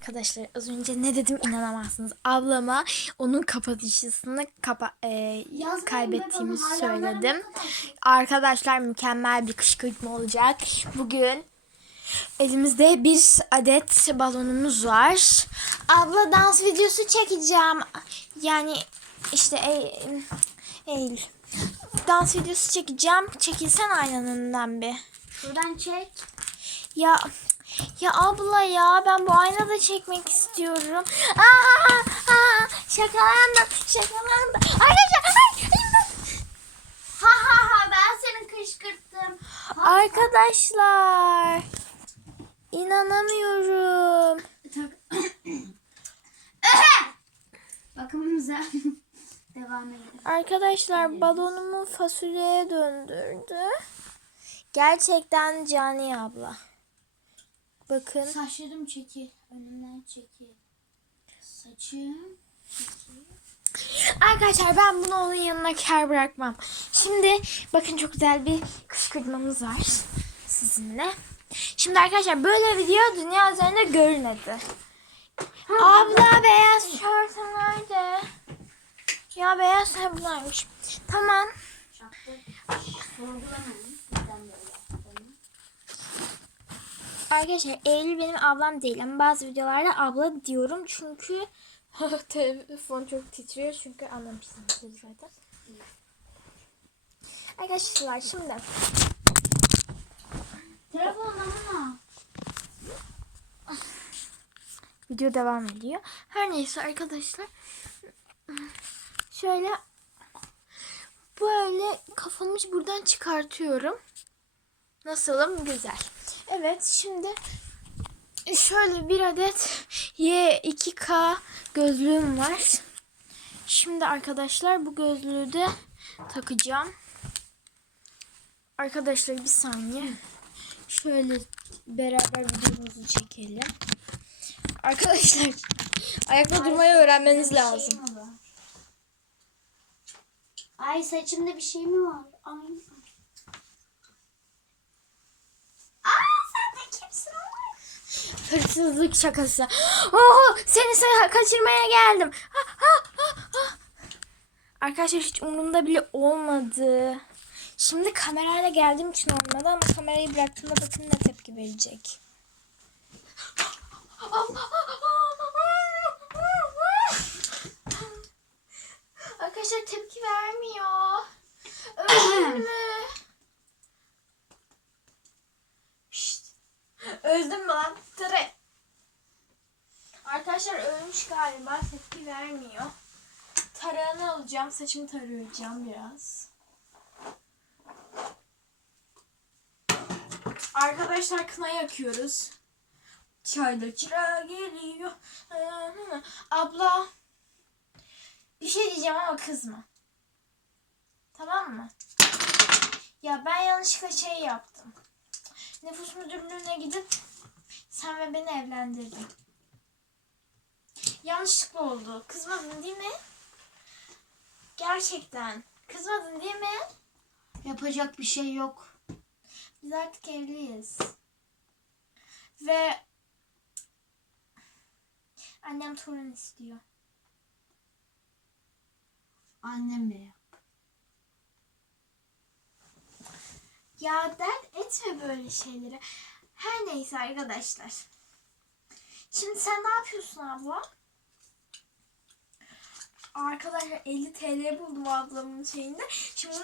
Arkadaşlar az önce ne dedim inanamazsınız. Ablama onun kapatışını kapa e, kaybettiğimi söyledim. Arkadaşlar mükemmel bir kışkırtma olacak. Bugün elimizde bir adet balonumuz var. Abla dans videosu çekeceğim. Yani işte Ey- Eylül. Dans videosu çekeceğim. Çekilsen aynanından bir. Şuradan çek. Ya ya abla ya ben bu aynada çekmek istiyorum. Aa, aa, şakalandım şakalandım. Arkadaşlar ay, Ha ha ha ben seni kışkırttım. Arkadaşlar inanamıyorum. Bakımımıza devam edelim. Arkadaşlar balonumu fasulyeye döndürdü. Gerçekten Cani abla. Bakın. Saçlarım çekil. Önümden çekil. Saçım çekil. Arkadaşlar ben bunu onun yanına kar bırakmam. Şimdi bakın çok güzel bir kışkırtmamız var sizinle. Şimdi arkadaşlar böyle video dünya üzerinde görülmedi. Abla beyaz tişörtüm nerede? Ya beyaz buradaymış. Tamam. Sorgulamayın. Arkadaşlar Eylül benim ablam değil ama bazı videolarda abla diyorum çünkü telefon çok titriyor çünkü anlamışsınız zaten. Arkadaşlar şimdi Telefonla mı? video devam ediyor. Her neyse arkadaşlar şöyle böyle kafamı buradan çıkartıyorum. Nasılım? Güzel. Evet şimdi şöyle bir adet Y2K gözlüğüm var. Şimdi arkadaşlar bu gözlüğü de takacağım. Arkadaşlar bir saniye. Şöyle beraber videomuzu çekelim. Arkadaşlar ayakta durmayı öğrenmeniz şey lazım. Ay saçımda bir şey mi var? Ay. Aa sen de kimsin? Hırsızlık şakası. Oh, seni sa- kaçırmaya geldim. Ha. Arkadaşlar hiç umurumda bile olmadı. Şimdi kamerayla geldiğim için olmadı ama kamerayı bıraktığımda bakın ne tepki verecek. Arkadaşlar tepki vermiyor. Öldün mü? Öldüm mü lan? Arkadaşlar ölmüş galiba tepki vermiyor. Tarağını alacağım. Saçımı tarayacağım biraz. Arkadaşlar kına yakıyoruz. Çayda çıra geliyor. Abla. Bir şey diyeceğim ama kızma. Tamam mı? Ya ben yanlışlıkla şey yaptım. Nüfus müdürlüğüne gidip sen ve beni evlendirdin. Yanlışlıkla oldu. Kızmadın değil mi? Gerçekten. Kızmadın değil mi? Yapacak bir şey yok. Biz artık evliyiz. Ve annem torun istiyor. Annem de yap. Ya dert etme böyle şeyleri. Her neyse arkadaşlar. Şimdi sen ne yapıyorsun abla? Arkadaşlar 50 TL buldum ablamın şeyinde. Şimdi